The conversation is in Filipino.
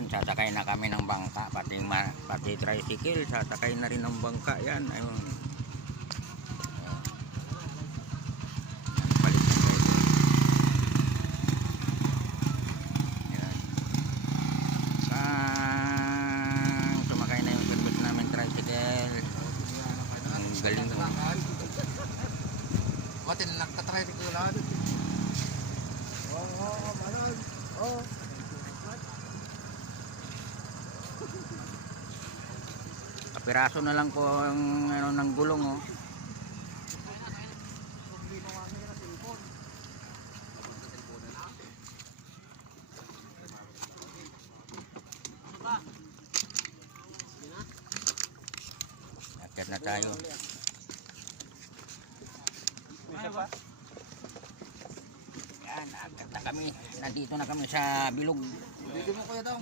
Yan, sasakay na kami ng bangka, pati tricycle, sasakay na rin ng bangka yan. Ayun. Palit ng driver. Yan. Sumakay na yung service namin tricycle. Ang galing mo. Matin nakatry ko lang. Oh, manon. Oh. Kapiraso na lang po ang ano ng gulong oh. Akyat na tayo. Yan, akyat na kami. Nandito na kami sa bilog. Video mo kuya daw.